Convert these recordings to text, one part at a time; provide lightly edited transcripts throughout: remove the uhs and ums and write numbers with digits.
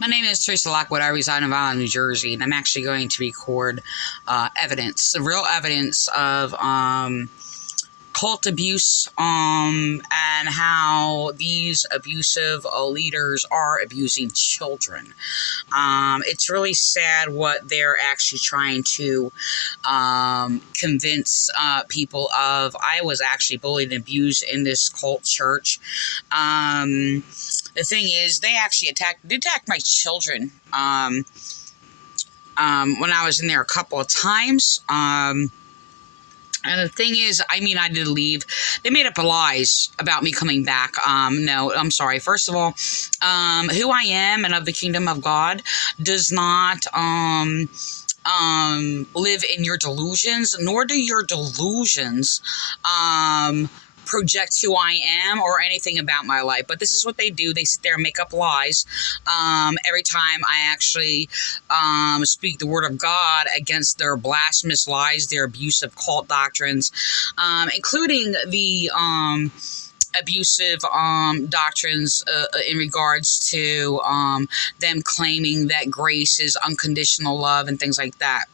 My name is Teresa Lockwood. I reside in Vineland, New Jersey, and I'm actually going to record evidence, the real evidence of cult abuse, and how these abusive leaders are abusing children. It's really sad what they're actually trying to convince people of. I was actually bullied and abused in this cult church. The thing is, they actually attacked my children when I was in there a couple of times. And the thing is, I did leave. They made up lies about me coming back. No, I'm sorry. First of all, who I am and of the kingdom of God does not live in your delusions, nor do your delusions project who I am or anything about my life. But this is what they do. They sit there and make up lies every time I actually speak the word of God against their blasphemous lies, their abusive cult doctrines, including the abusive doctrines in regards to them claiming that grace is unconditional love and things like that.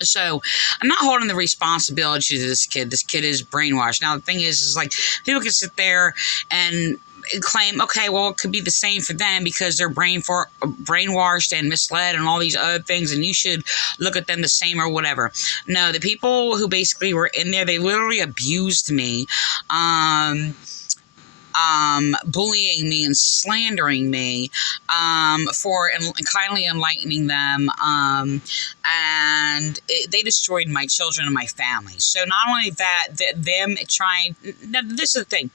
So I'm not holding the responsibility to this kid. This kid is brainwashed. Now, the thing is like, people can sit there and claim, okay, well, it could be the same for them because they're brainwashed and misled and all these other things, and you should look at them the same or whatever. No, the people who basically were in there, they literally abused me, bullying me and slandering me, for kindly enlightening them, and they destroyed my children and my family. So not only that, them trying. Now, this is the thing.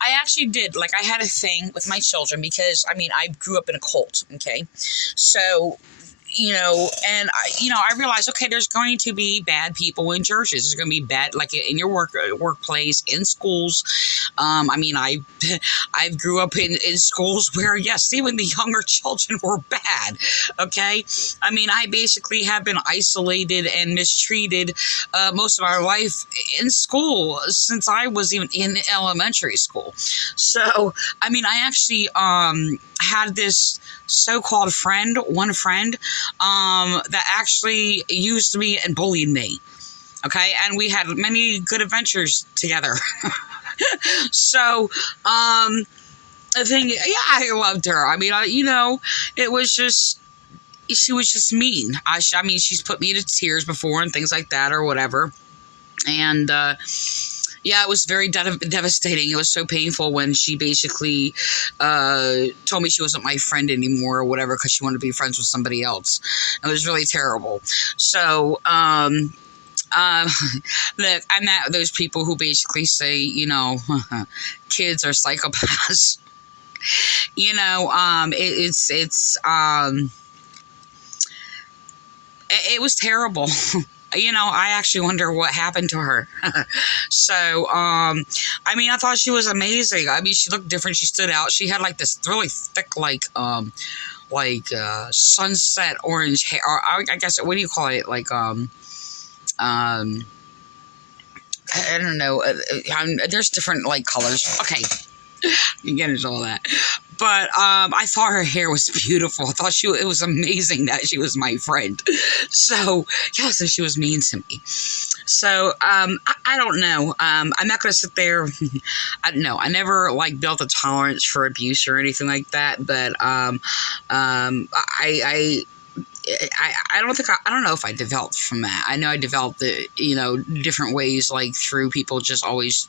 I actually did, I had a thing with my children because, I grew up in a cult, okay? So, and I realized, okay, there's going to be bad people in churches. There's going to be bad, in your workplace, in schools. I grew up in schools where, yes, even the younger children were bad, okay? I basically have been isolated and mistreated most of our life in school since I was even in elementary school. So, I actually had this so-called one friend that actually used me and bullied me, okay? And we had many good adventures together. So, the thing, yeah, I loved her. It was just, she was just mean. She's put me to tears before and things like that or whatever. And, yeah, it was very devastating. It was so painful when she basically told me she wasn't my friend anymore or whatever because she wanted to be friends with somebody else. It was really terrible. So, look, I'm not those people who basically say, kids are psychopaths. It was terrible. I actually wonder what happened to her. So, I thought she was amazing. She looked different. She stood out. She had this really thick, sunset orange hair. Or, I guess, what do you call it? I don't know. There's different, colors. Okay. You get into all that. But I thought her hair was beautiful. I thought it was amazing that she was my friend. So, yeah, so she was mean to me. So, I don't know. I'm not going to sit there. I don't know. I never, built a tolerance for abuse or anything like that. But I don't know if I developed from that. I know I developed different ways, through people just always,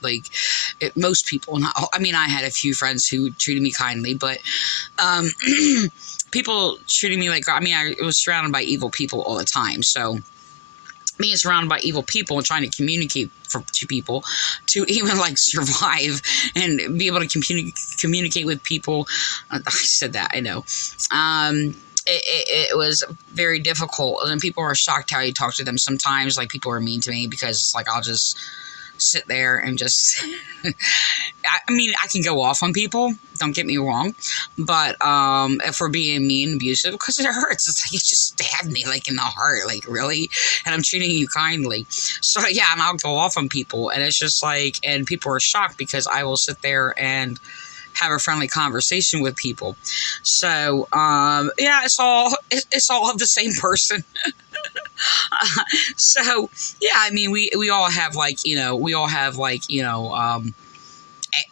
most people, I had a few friends who treated me kindly, but, people treating me I was surrounded by evil people all the time. So, being surrounded by evil people and trying to communicate to people to even survive and be able to communicate with people. I said that, I know. It was very difficult, and people are shocked how you talk to them sometimes. People are mean to me because I'll just sit there and just I can go off on people, don't get me wrong, but if we're being mean and abusive, because it hurts. It's you just stabbed me in the heart, really, and I'm treating you kindly. So yeah, and I'll go off on people, and it's just and people are shocked because I will sit there and have a friendly conversation with people. So, yeah, it's all of the same person. So, yeah, I mean, we all have like,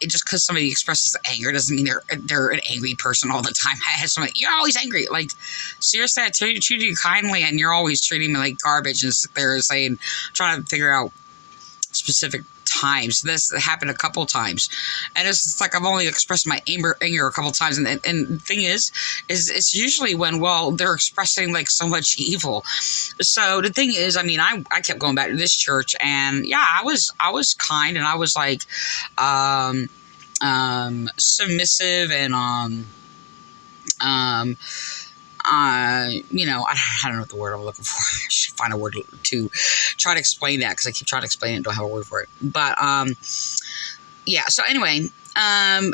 just because somebody expresses anger doesn't mean they're an angry person all the time. I had somebody, you're always angry. Like, seriously, I treat you kindly, and you're always treating me like garbage, and sit there trying to figure out specific times. This happened a couple times, and it's like I've only expressed my anger a couple times, and the thing is it's usually when, well, they're expressing like so much evil. So the thing is, I mean, I kept going back to this church, and yeah, I was kind, and I was like submissive, and I don't know what the word I'm looking for. I should find a word to try to explain that, because I keep trying to explain it and don't have a word for it. But, yeah, so anyway, I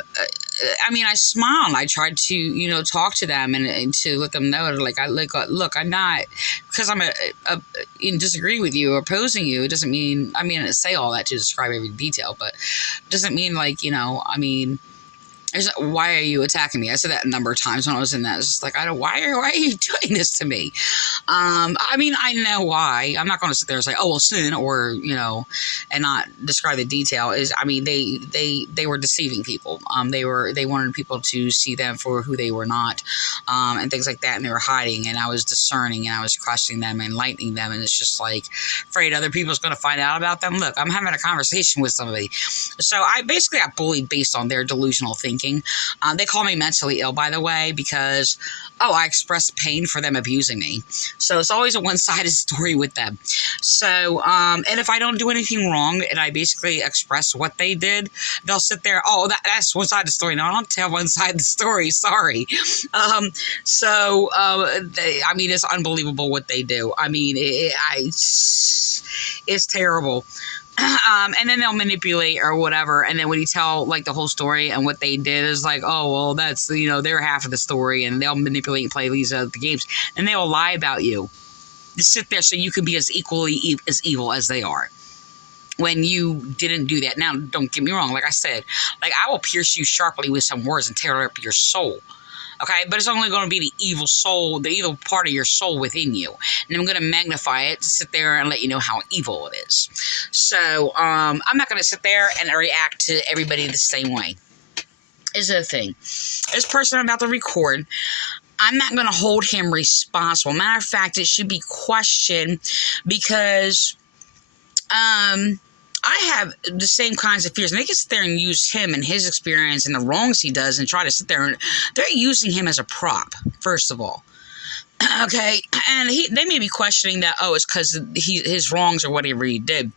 mean, I smiled. I tried to, talk to them and to let them know, like, look, I'm not, because I'm in disagreeing with you or opposing you, it doesn't mean, I mean, I didn't say all that to describe every detail, but it doesn't mean, like, I mean, why are you attacking me? I said that a number of times when I was in that. It's just like, why are you doing this to me? I mean, I know why. I'm not going to sit there and say, oh, well, sin, or, and not describe the detail. I mean, they were deceiving people. They wanted people to see them for who they were not, and things like that. And they were hiding, and I was discerning, and I was questioning them, enlightening them. And it's just like, afraid other people's going to find out about them. Look, I'm having a conversation with somebody. So I basically got bullied based on their delusional thinking. They call me mentally ill, by the way, because, I express pain for them abusing me. So it's always a one-sided story with them. So, and if I don't do anything wrong and I basically express what they did, they'll sit there, that's one side of the story. No, I don't tell one side of the story. Sorry. I mean, it's unbelievable what they do. I mean, it's terrible. And then they'll manipulate or whatever, and then when you tell like the whole story and what they did is like, oh, well, that's their half of the story, and they'll manipulate and play these the games, and they will lie about you to sit there so you can be as equally as evil as they are, when you didn't do that. Now, don't get me wrong, like I said, like, I will pierce you sharply with some words and tear up your soul. Okay, but it's only going to be the evil soul, the evil part of your soul within you. And I'm going to magnify it to sit there and let you know how evil it is. So, I'm not going to sit there and react to everybody the same way. Is the thing. This person I'm about to record, I'm not going to hold him responsible. Matter of fact, it should be questioned, because, I have the same kinds of fears, and they can sit there and use him and his experience and the wrongs he does and try to sit there, and they're using him as a prop, first of all. Okay, and they may be questioning that, it's because his wrongs or whatever he did.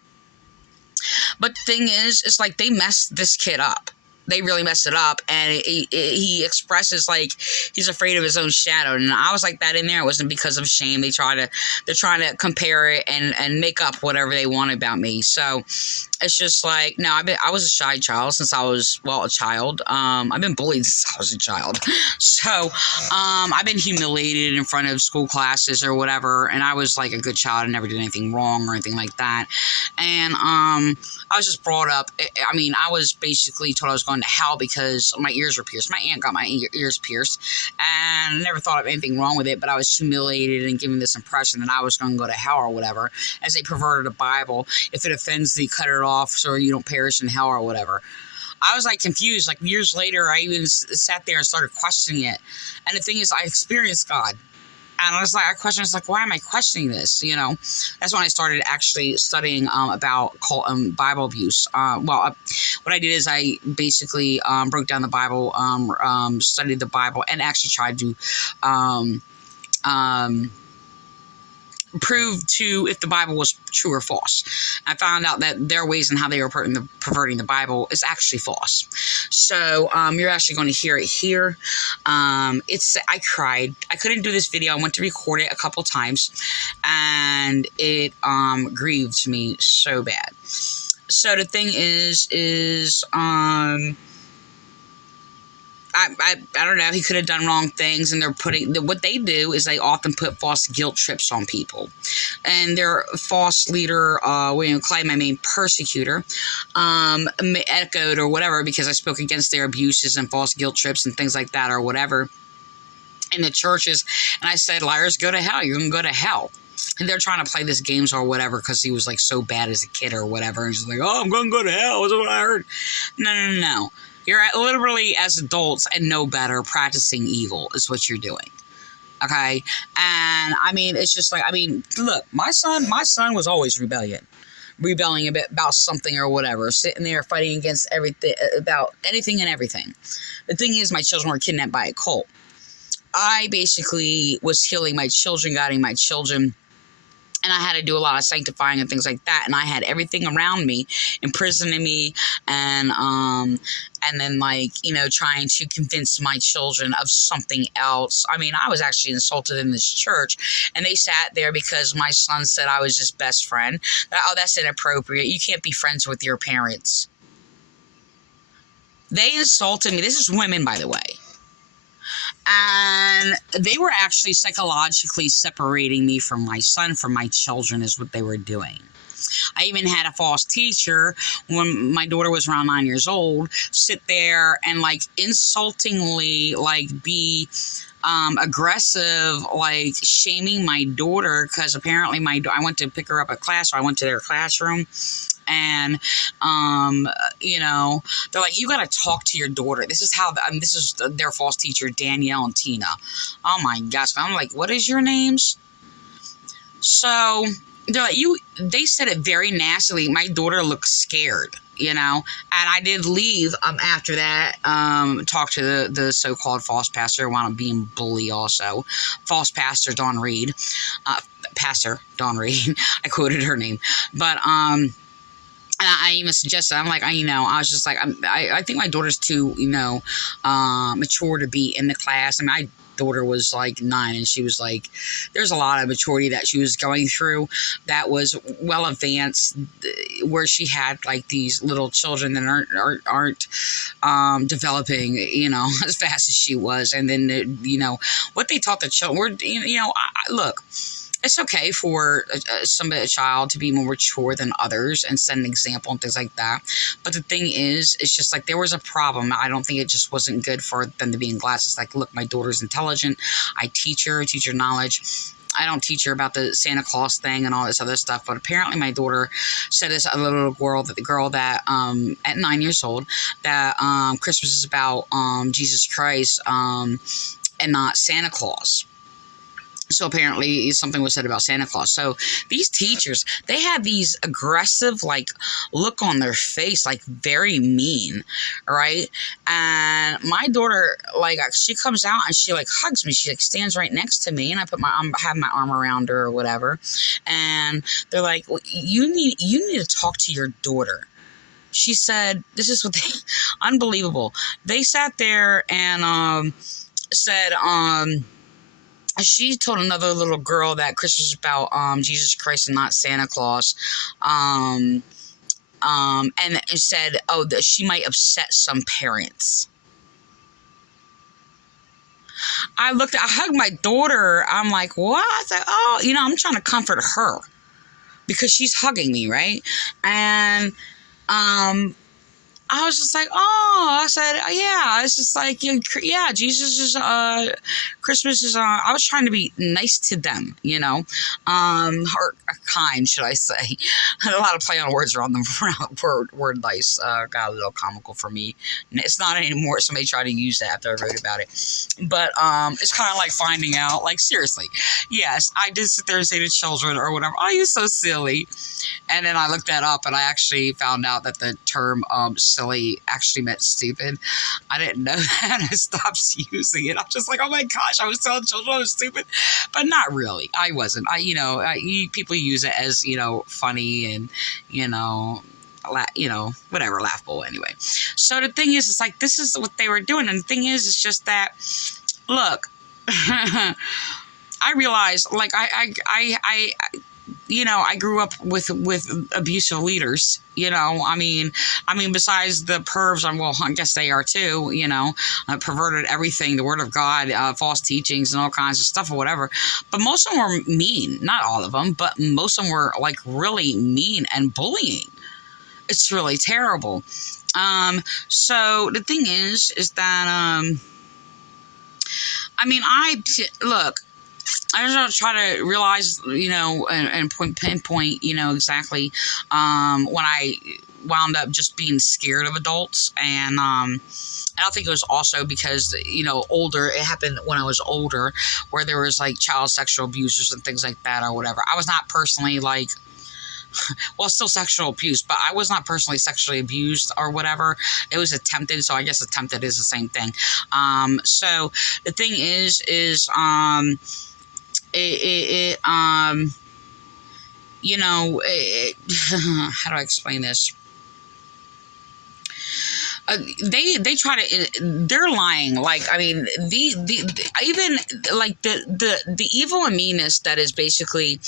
But the thing is, it's like they messed this kid up. They really messed it up, and he expresses like he's afraid of his own shadow, and I was like that in there. It wasn't because of shame. They're trying to compare it and make up whatever they want about me. So it's just like, no, I was a shy child since I was, a child. I've been bullied since I was a child. So I've been humiliated in front of school classes or whatever, and I was like a good child. I never did anything wrong or anything like that. And I was just brought up. I mean, I was basically told I was going to hell because my ears were pierced. My aunt got my ears pierced, and I never thought of anything wrong with it, but I was humiliated and given this impression that I was going to go to hell or whatever, as they perverted the Bible. If it offends thee, cut it off so you don't perish in hell or whatever. I was like confused. Like years later, I even sat there and started questioning it. And the thing is, I experienced God. And I was like, why am I questioning this? That's when I started actually studying about Bible abuse. What I did is I basically broke down the Bible, studied the Bible, and actually tried to prove to if the Bible was true or false. I found out that their ways and how they were perverting the Bible is actually false. So you're actually going to hear it here. I cried. I couldn't do this video. I went to record it a couple times, and it grieved me so bad. So the thing is I don't know. He could have done wrong things, and what they do is they often put false guilt trips on people, and their false leader, William Clay, my main persecutor, echoed or whatever because I spoke against their abuses and false guilt trips and things like that or whatever in the churches, and I said, liars go to hell. You're gonna go to hell. And they're trying to play this games or whatever because he was like so bad as a kid or whatever. And he's like, oh, I'm going to go to hell. That's what I heard. No. You're literally, as adults and know better, practicing evil is what you're doing. Okay? And, I mean, it's just like, I mean, look, my son was always rebelling a bit about something or whatever, sitting there fighting against everything, about anything and everything. The thing is, my children were kidnapped by a cult. I basically was healing my children, guiding my children, and I had to do a lot of sanctifying and things like that. And I had everything around me, imprisoning me, and then, like, you know, trying to convince my children of something else. I mean, I was actually insulted in this church, and they sat there because my son said I was his best friend. Oh, that's inappropriate. You can't be friends with your parents. They insulted me. This is women, by the way. And they were actually psychologically separating me from my son, from my children, is what they were doing. I even had a false teacher when my daughter was around 9 years old sit there and, like, insultingly, like, be aggressive, like, shaming my daughter because apparently I went to pick her up at class, or I went to their classroom. And, you know, they're like, you got to talk to your daughter. This is how, this is their false teacher, Danielle and Tina. Oh my gosh. I'm like, what is your names? So they're like, they said it very nastily. My daughter looked scared, you know, and I did leave, after that, talk to the so-called false pastor, wound up being bully also. False pastor, Dawn Reed, Pastor Dawn Reed. I quoted her name, but, and I even suggested, I'm like, I was just like, I think my daughter's too, mature to be in the class. I mean, my daughter was like 9, and she was like, there's a lot of maturity that she was going through that was well advanced, where she had like these little children that aren't developing, as fast as she was. And then, what they taught the children were, look, it's okay for a child to be more mature than others and set an example and things like that. But the thing is, it's just like there was a problem. I don't think it just wasn't good for them to be in class. It's like, look, my daughter's intelligent. I teach her knowledge. I don't teach her about the Santa Claus thing and all this other stuff. But apparently my daughter said this a little girl that at 9 years old, that Christmas is about Jesus Christ and not Santa Claus. So apparently something was said about Santa Claus. So these teachers, they had these aggressive, like, look on their face, like very mean, right? And my daughter, like, she comes out and she, like, hugs me. She, like, stands right next to me, and I have my arm around her or whatever. And they're like, well, you need to talk to your daughter. She said, this is what they, unbelievable. They sat there and said, she told another little girl that Christmas is about Jesus Christ and not Santa Claus, and said, that she might upset some parents. I hugged my daughter. I'm like, what? I said, I'm trying to comfort her because she's hugging me, right? And I was just like, I said, yeah, it's just like, yeah, Jesus is, Christmas is, I was trying to be nice to them, or kind, should I say. A lot of play on words around the word nice, got a little comical for me. It's not anymore. Somebody tried to use that after I wrote about it. But, it's kind of like finding out, like, seriously, yes, I did sit there and say to children or whatever, oh, you're so silly. And then I looked that up, and I actually found out that the term, silly actually meant stupid. I didn't know that. I stopped using it. I'm just like, oh my gosh, I was telling children I was stupid, but not really. I wasn't. People use it as, funny and, whatever, laughable anyway. So the thing is, it's like, this is what they were doing. And the thing is, it's just that, look, I realized, like, I grew up with abusive leaders. I mean, besides the pervs, I guess they are too. Perverted everything, the word of God, false teachings, and all kinds of stuff or whatever. But most of them were mean. Not all of them, but most of them were like really mean and bullying. It's really terrible. So the thing is that look. I just try to realize, and pinpoint, exactly when I wound up just being scared of adults. And I think it was also because, older, it happened when I was older, where there was like child sexual abusers and things like that or whatever. I was not personally like, well, still sexual abuse, but I was not personally sexually abused or whatever. It was attempted, so I guess attempted is the same thing. So the thing is how do I explain this? They try to, they're lying. Like, I mean, the even like the evil and meanness that is basically,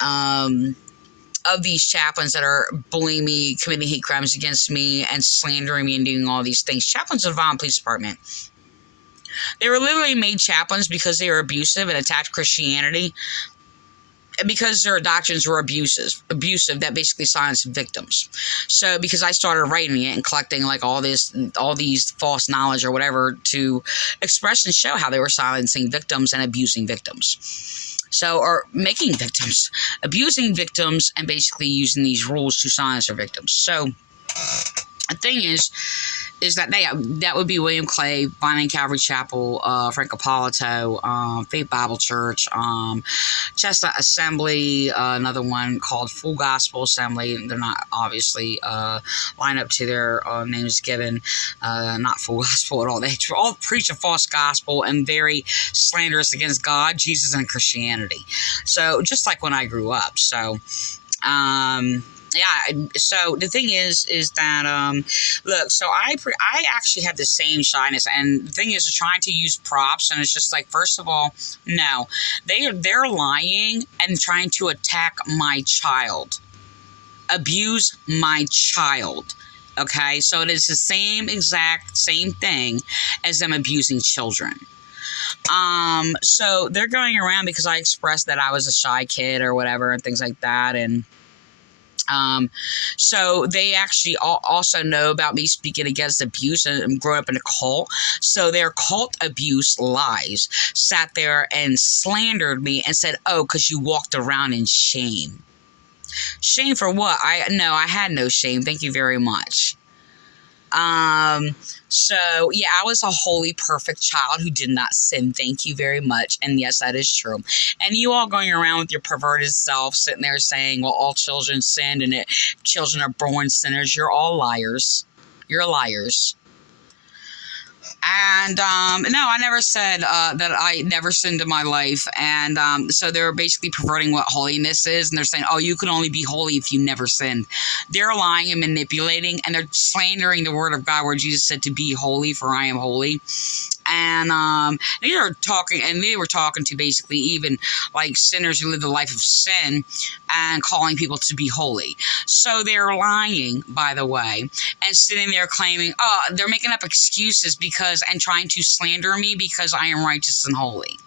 of these chaplains that are bullying me, committing hate crimes against me, and slandering me and doing all these things. Chaplains of the Vineland Police Department. They were literally made chaplains because they were abusive and attacked Christianity, and because their doctrines were abusive, that basically silenced victims. So because I started writing it and collecting like all these false knowledge or whatever to express and show how they were silencing victims and abusing victims. So, or making victims, abusing victims, and basically using these rules to silence their victims. So the thing is that would be William Clay, Vineland Calvary Chapel, Frank Appolito, Faith Bible Church, Chestnut Assembly, another one called Full Gospel Assembly. They're not obviously lined up to their names given, not full gospel at all. They all preach a false gospel and very slanderous against God, Jesus, and Christianity. So just like when I grew up. So, yeah, so the thing is that, look, so I actually have the same shyness, and the thing is trying to use props, and it's just like, first of all, no, they're lying and trying to attack my child, abuse my child, okay? So it is the exact same thing as them abusing children. So they're going around because I expressed that I was a shy kid or whatever and things like that, and so they actually also know about me speaking against abuse and growing up in a cult. So their cult abuse lies sat there and slandered me and said, oh, because you walked around in shame. Shame for what? I had no shame. Thank you very much. So yeah, I was a holy, perfect child who did not sin. Thank you very much. And yes, that is true. And you all going around with your perverted self, sitting there saying, well, all children sinned and children are born sinners. You're all liars. You're liars. And, no, I never said, that I never sinned in my life. And, so they're basically perverting what holiness is. And they're saying, oh, you can only be holy if you never sinned. They're lying and manipulating, and they're slandering the word of God where Jesus said to be holy, for I am holy. And, they were talking to basically even like sinners who live the life of sin and calling people to be holy. So they're lying, by the way, and sitting there claiming, oh, they're making up excuses and trying to slander me because I am righteous and holy.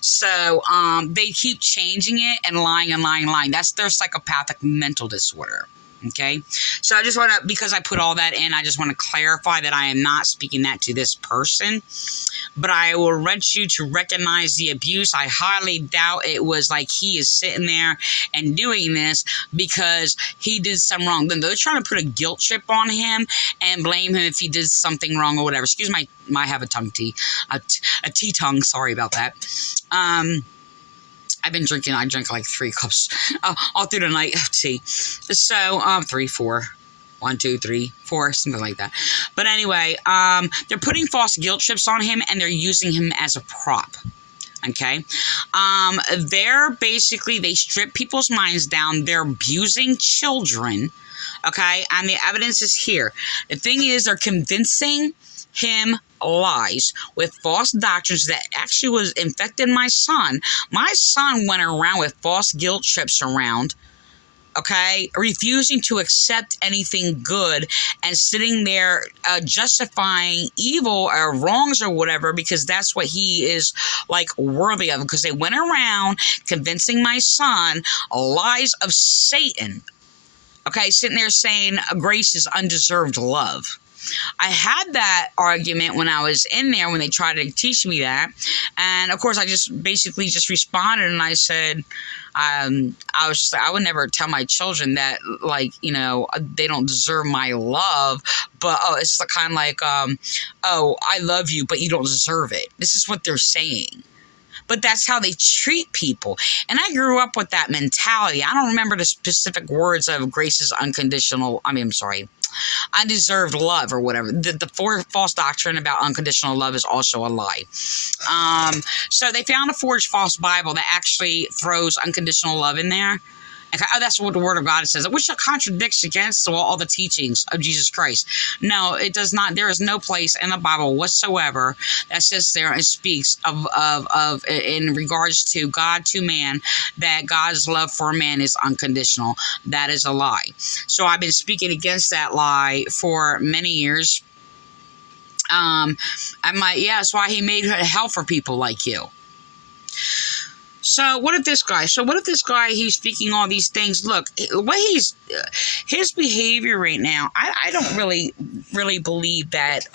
So, they keep changing it and lying and lying and lying. That's their psychopathic mental disorder. Okay, so I just want to, because I put all that in, I just want to clarify that I am not speaking that to this person, but I will want you to recognize the abuse. I highly doubt it was like he is sitting there and doing this because he did something wrong. Then they're trying to put a guilt trip on him and blame him if he did something wrong or whatever. Excuse my I have a tea tongue. Sorry about that. I've been drinking, I drank like 3 cups all through the night of tea. So, 3, 4, 1, 2, 3, 4, something like that. But anyway, they're putting false guilt trips on him, and they're using him as a prop. Okay? They strip people's minds down. They're abusing children. Okay? And the evidence is here. The thing is, they're convincing him lies with false doctrines that actually was infected my son. My son went around with false guilt trips around, okay, refusing to accept anything good and sitting there justifying evil or wrongs or whatever, because that's what he is like worthy of, because they went around convincing my son lies of Satan. Okay, sitting there saying grace is undeserved love. I had that argument when I was in there when they tried to teach me that. And of course, I just basically just responded and I said, I was just like, I would never tell my children that, like, you know, they don't deserve my love. But, it's kind of like, oh, I love you, but you don't deserve it. This is what they're saying. But that's how they treat people. And I grew up with that mentality. I don't remember the specific words of grace is unconditional. Undeserved love or whatever. The false doctrine about unconditional love is also a lie. So they found a forged false Bible that actually throws unconditional love in there. That's what the Word of God says, which contradicts against all the teachings of Jesus Christ. No, it does not. There is no place in the Bible whatsoever that sits there and speaks of in regards to God to man, that God's love for man is unconditional. That is a lie. So I've been speaking against that lie for many years. That's why he made hell for people like you. So what if this guy, he's speaking all these things? Look, what his behavior right now, I don't really believe that.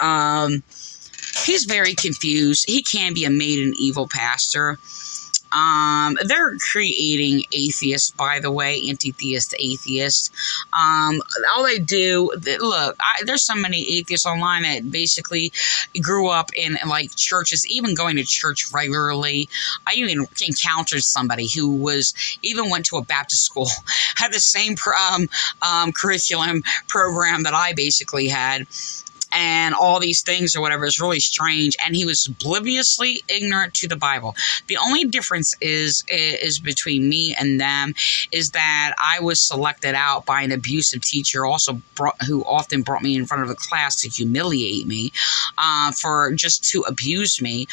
He's very confused. He can be a made an evil pastor. They're creating atheists, by the way, anti-theist atheists. All they do, look, there's so many atheists online that basically grew up in like churches, even going to church regularly. I even encountered somebody who even went to a Baptist school, had the same curriculum program that I basically had, and all these things or whatever. Is really strange. And he was obliviously ignorant to the Bible. The only difference is between me and them is that I was selected out by an abusive teacher, who often brought me in front of a class to humiliate me, for just to abuse me.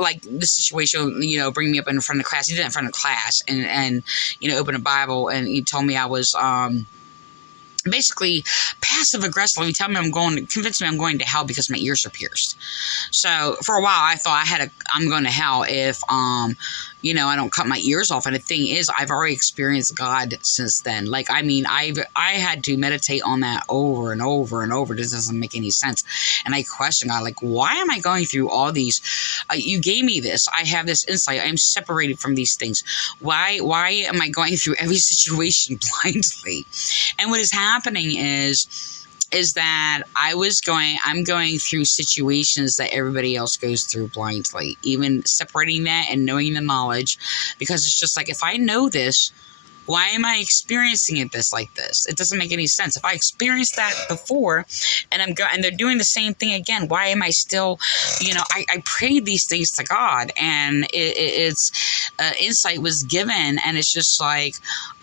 Like this situation, bring me up in front of the class. He did it in front of class and open a Bible, and he told me I was, basically passive aggressively convince me I'm going to hell because my ears are pierced. So for a while I thought I'm going to hell if I don't cut my ears off. And the thing is, I've already experienced God since then. Like, I had to meditate on that over and over and over. This doesn't make any sense. And I question God, like, why am I going through all these? You gave me this. I have this insight. I'm separated from these things. Why am I going through every situation blindly? And what is happening is that I'm going through situations that everybody else goes through blindly, even separating that and knowing the knowledge, because it's just like, if I know this, why am I experiencing it like this? It doesn't make any sense. If I experienced that before and they're doing the same thing again, why am I still, I prayed these things to God, and it's insight was given, and it's just like,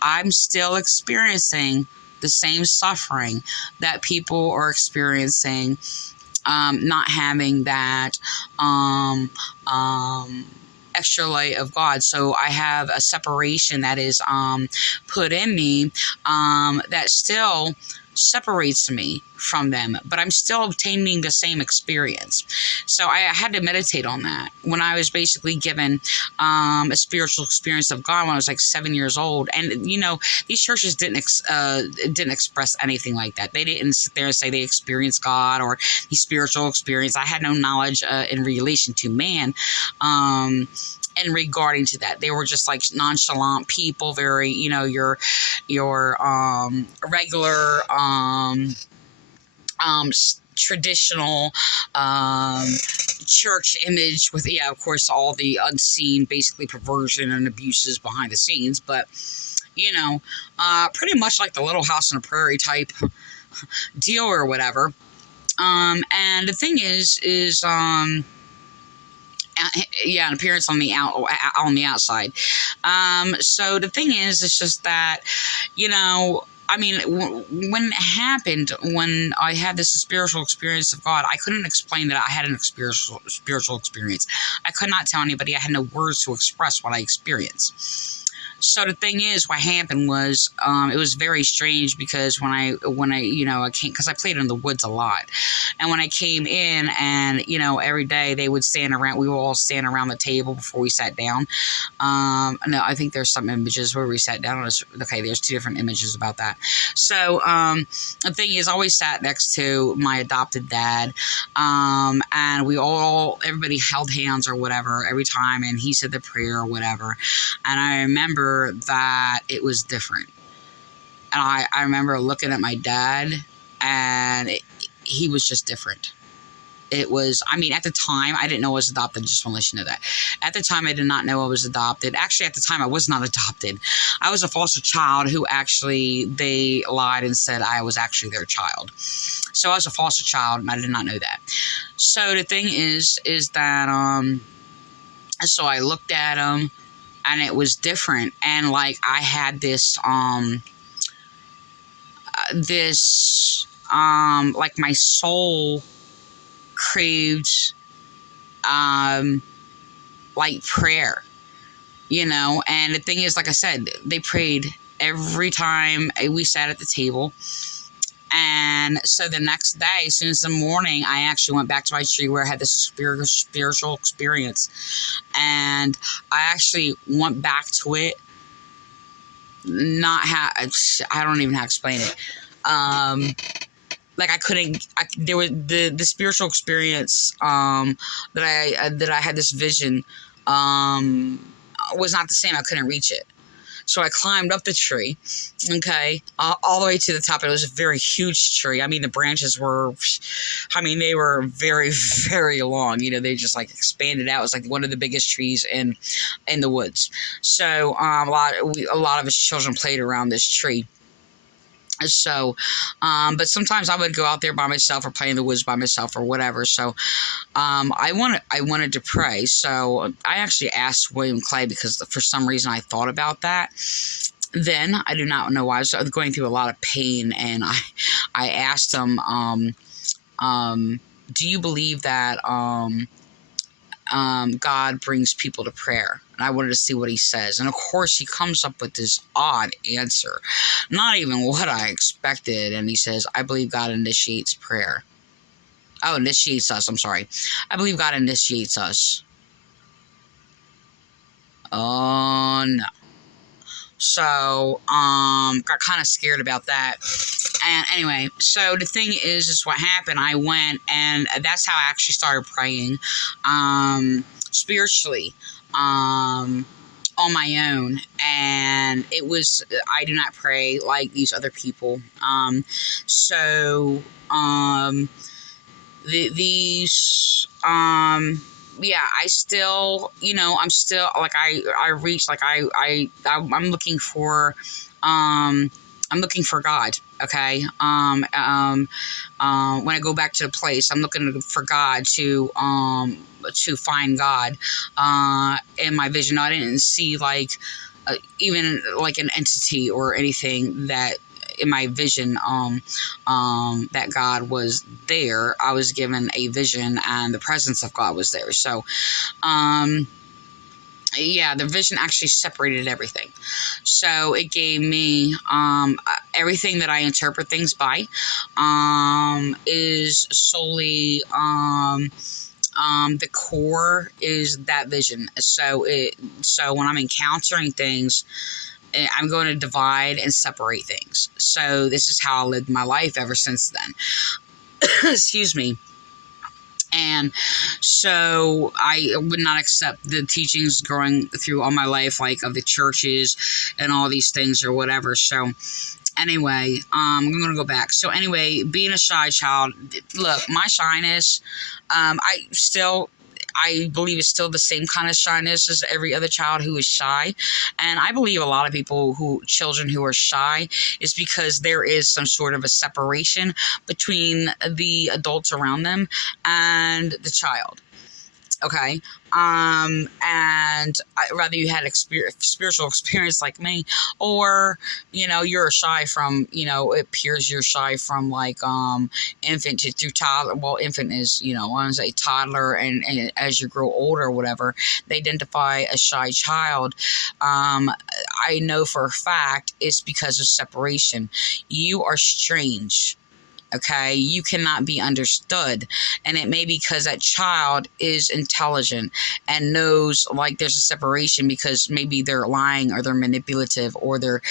I'm still experiencing the same suffering that people are experiencing, not having that extra light of God. So I have a separation that is put in me that still separates me from them, but I'm still obtaining the same experience. So I had to meditate on that when I was basically given a spiritual experience of God when I was like 7 years old. And these churches didn't express anything like that. They didn't sit there and say they experienced God or the spiritual experience. I had no knowledge in relation to man. And regarding to that, they were just like nonchalant people, very, your regular, traditional, church image with, of course, all the unseen, basically perversion and abuses behind the scenes. But, pretty much like the Little House on the Prairie type deal or whatever. And the thing is, an appearance on the outside. So the thing is, it's just that, I mean, when it happened, when I had this spiritual experience of God, I couldn't explain that I had an spiritual experience. I could not tell anybody. I had no words to express what I experienced. So the thing is, what happened was, it was very strange because when I I came, because I played in the woods a lot, and when I came in, and every day they would stand around, we would all stand around the table before we sat down. No, I think there's some images where we sat down. Okay, there's 2 different images about that. So the thing is, I always sat next to my adopted dad, and everybody held hands or whatever every time, and he said the prayer or whatever, and I remember that it was different. And I remember looking at my dad, and he was just different. It was, at the time, I didn't know I was adopted. I just want to let you know that. At the time, I did not know I was adopted. Actually, at the time, I was not adopted. I was a foster child who actually, they lied and said I was actually their child. So I was a foster child, and I did not know that. So the thing is that, so I looked at him, and it was different. And like, I had this, like my soul craved, like prayer, and the thing is, like I said, they prayed every time we sat at the table. And so the next day, as soon as the morning, I actually went back to my tree where I had this spiritual experience. And I actually went back to it. I don't even know how to explain it. Like there was the spiritual experience, that I had this vision, was not the same. I couldn't reach it. So I climbed up the tree, okay, all the way to the top. It was a very huge tree. The branches were, they were very, very long. They just like expanded out. It was like one of the biggest trees in the woods. So a lot of us children played around this tree. So, but sometimes I would go out there by myself or play in the woods by myself or whatever. So, I wanted to pray. So I actually asked William Clay because for some reason I thought about that. Then I do not know why. I was going through a lot of pain, and I asked him, do you believe that, God brings people to prayer? And I wanted to see what he says. And of course, he comes up with this odd answer, not even what I expected. And he says, I believe God initiates prayer. Oh, initiates us. I'm sorry. I believe God initiates us. Oh, no. So, got kind of scared about that. And anyway, so the thing is what happened. I went, and that's how I actually started praying, spiritually, on my own. And it was, I do not pray like these other people. Yeah, I still, I'm still, like, I reach, like, I'm looking for, I'm looking for God, okay? When I go back to the place, I'm looking for God to find God, in my vision. I didn't see, like, even, like, an entity or anything that, in my vision, that God was there. I was given a vision, and the presence of God was there. So, yeah, the vision actually separated everything. So it gave me, everything that I interpret things by, is solely, the core is that vision. So when I'm encountering things, I'm going to divide and separate things. So this is how I lived my life ever since then. Excuse me. And so I would not accept the teachings growing through all my life, like of the churches and all these things or whatever. So anyway, I'm going to go back. So anyway, being a shy child, look, my shyness, I believe it's still the same kind of shyness as every other child who is shy. And I believe a lot of children who are shy is because there is some sort of a separation between the adults around them and the child. Okay. And rather you had spiritual experience like me, or, you're shy from, it appears you're shy from like, infant through toddler. Well, infant is, I want to say toddler. And as you grow older or whatever, they identify a shy child. I know for a fact it's because of separation. You are strange. Okay, you cannot be understood, and it may be because that child is intelligent and knows like there's a separation, because maybe they're lying or they're manipulative, or their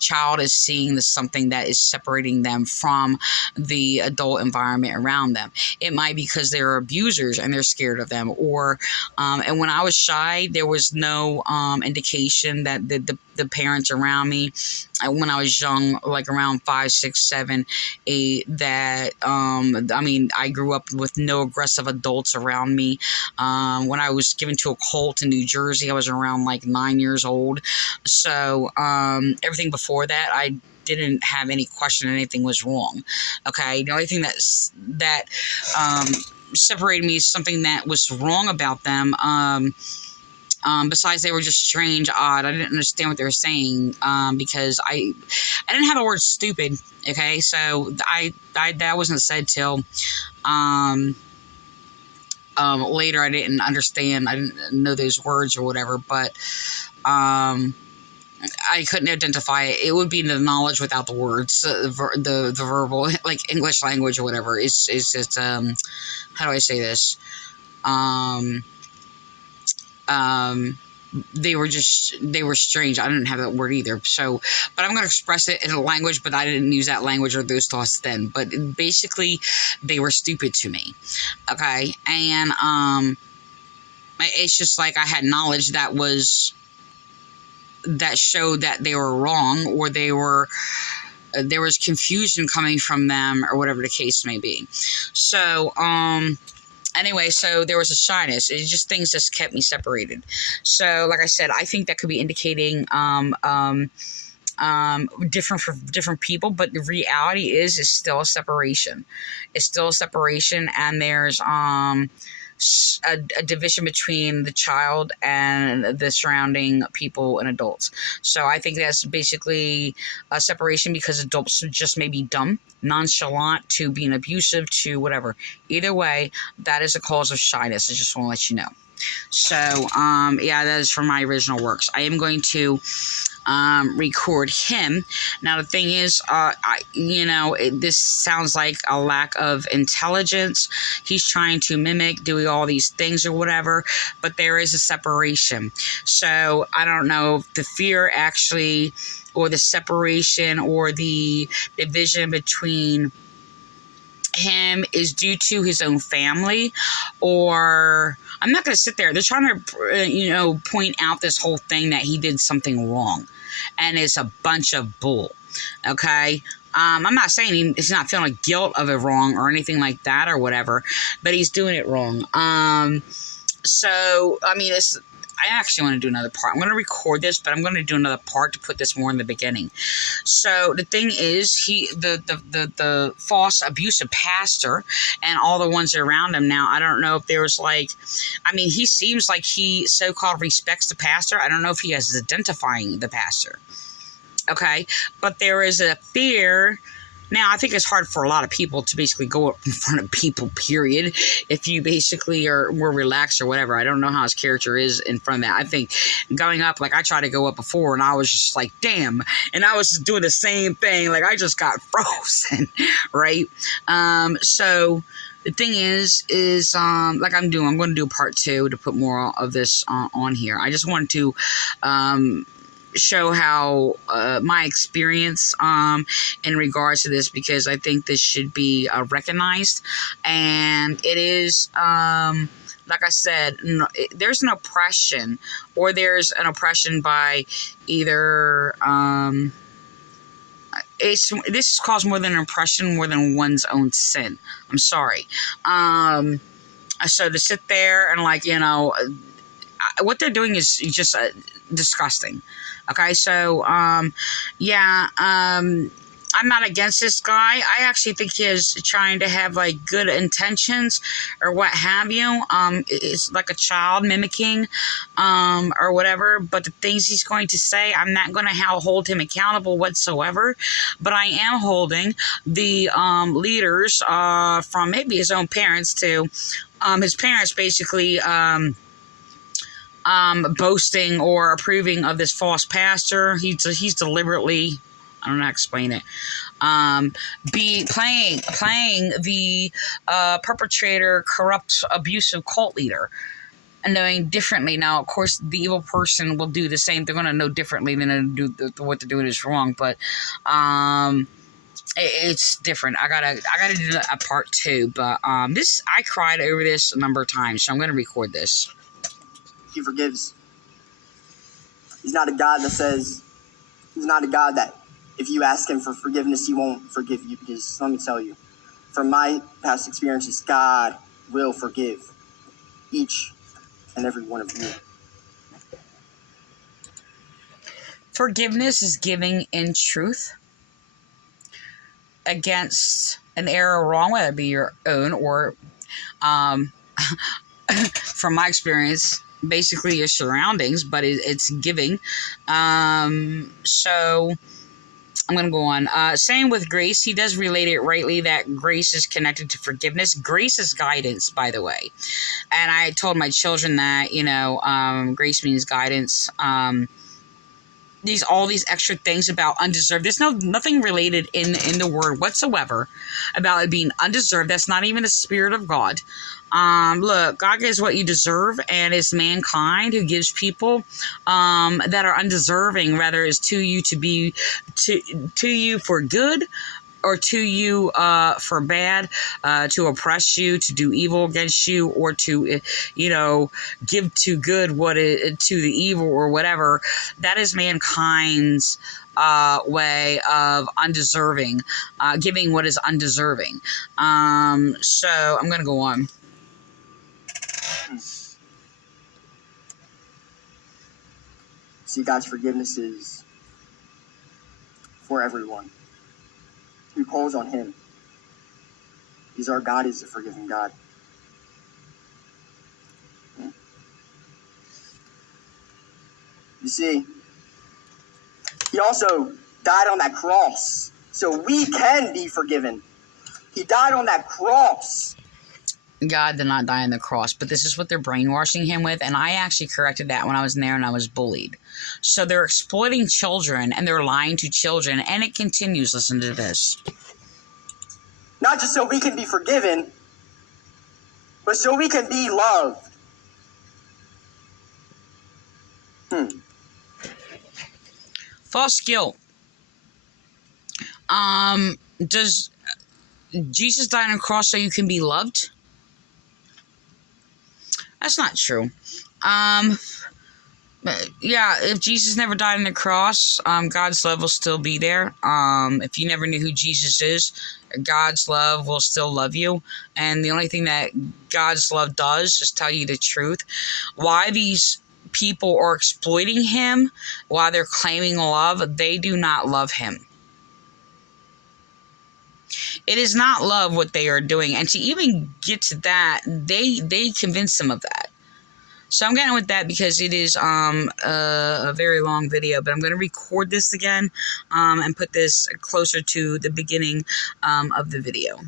child is seeing something that is separating them from the adult environment around them. It might be because they're abusers and they're scared of them, or and when I was shy, there was no indication that the parents around me, when I was young, like around 5, 6, 7, 8, that I grew up with no aggressive adults around me. When I was given to a cult in New Jersey, I was around like 9 years old. So everything before that, I didn't have any question anything was wrong. Okay, the only thing that separated me is something that was wrong about them. Besides, they were just strange, odd. I didn't understand what they were saying, because I didn't have the word stupid. Okay, so that wasn't said till later. I didn't understand. I didn't know those words or whatever, but I couldn't identify it. It would be the knowledge without the words, the verbal, like English language or whatever. It's just how do I say this? They were strange. I didn't have that word either. So, but I'm going to express it in a language, but I didn't use that language or those thoughts then. But basically, they were stupid to me. Okay. And, it's just like I had knowledge that showed that they were wrong, or there was confusion coming from them, or whatever the case may be. So, anyway, so there was a shyness. It just things just kept me separated. So, like I said, I think that could be indicating different for different people, but the reality is still a separation. It's still a separation, and there's a division between the child and the surrounding people and adults. So I think that's basically a separation, because adults just may be dumb, nonchalant, to being abusive, to whatever. Either way, that is a cause of shyness. I just want to let you know. So, yeah, that is from my original works. I am going to record him. Now, the thing is, this sounds like a lack of intelligence. He's trying to mimic, doing all these things or whatever, but there is a separation. So, I don't know if the fear actually, or the separation, or the division between him is due to his own family, or I'm not going to sit there. They're trying to, point out this whole thing that he did something wrong, and it's a bunch of bull. Okay. I'm not saying he's not feeling guilt of it wrong or anything like that or whatever, but he's doing it wrong. So, I mean, I actually want to do another part. I'm going to record this, but I'm going to do another part to put this more in the beginning. So the thing is, the false abusive pastor and all the ones around him. Now, I don't know if there was he seems like he so-called respects the pastor. I don't know if he is identifying the pastor. Okay. But there is a fear. Now, I think it's hard for a lot of people to basically go up in front of people, period, if you basically are more relaxed or whatever. I don't know how his character is in front of that. I think going up, like I tried to go up before, and I was just like, damn. And I was just doing the same thing. Like, I just got frozen, right? So the thing is like I'm going to do part 2 to put more of this on here. I just wanted to show how my experience in regards to this, because I think this should be recognized, and it is like I said, there's an oppression, or there's an oppression by either this is caused more than an oppression, more than one's own sin. I'm sorry. So to sit there and what they're doing is just disgusting. Okay, so, I'm not against this guy. I actually think he is trying to have like good intentions or what have you. It's like a child mimicking, or whatever. But the things he's going to say, I'm not going to hold him accountable whatsoever. But I am holding the leaders from maybe his own parents to his parents basically boasting or approving of this false pastor. He's deliberately, I don't know how to explain it. Be playing the perpetrator, corrupt, abusive cult leader, and knowing differently. Now, of course, the evil person will do the same. They're going to know differently than do what they're doing is wrong. But it's different. I gotta do a part 2. But this, I cried over this a number of times, so I'm gonna record this. He forgives. He's not a God that says, he's not a God that if you ask him for forgiveness, he won't forgive you. Because let me tell you, from my past experiences, God will forgive each and every one of you. Forgiveness is giving in truth against an error or wrong, whether it be your own or, from my experience, basically your surroundings, but it's giving. So I'm going to go on. Same with grace. He does relate it rightly that grace is connected to forgiveness. Grace is guidance, by the way. And I told my children that, grace means guidance. All these extra things about undeserved. There's nothing related in the word whatsoever about it being undeserved. That's not even the Spirit of God. Look, God gives what you deserve, and it's mankind who gives people that are undeserving, whether it's to you to you for good or to you for bad, to oppress you, to do evil against you, or to, give to good to the evil or whatever. That is mankind's way of undeserving, giving what is undeserving. So I'm going to go on. See, God's forgiveness is for everyone who calls on him. Because our God is a forgiving God. You see, he also died on that cross so we can be forgiven. He died on that cross. God did not die on the cross, but this is what they're brainwashing him with, and I actually corrected that when I was there and I was bullied. So they're exploiting children, and they're lying to children, and it continues. Listen to this. Not just so we can be forgiven, but so we can be loved. False guilt. Does Jesus die on the cross so you can be loved? That's not true. Yeah, if Jesus never died on the cross, God's love will still be there. If you never knew who Jesus is, God's love will still love you. And the only thing that God's love does is tell you the truth. Why these people are exploiting him while they're claiming love, they do not love him. It is not love what they are doing. And to even get to that, they convince them of that. So I'm getting with that because it is a very long video. But I'm going to record this again and put this closer to the beginning of the video.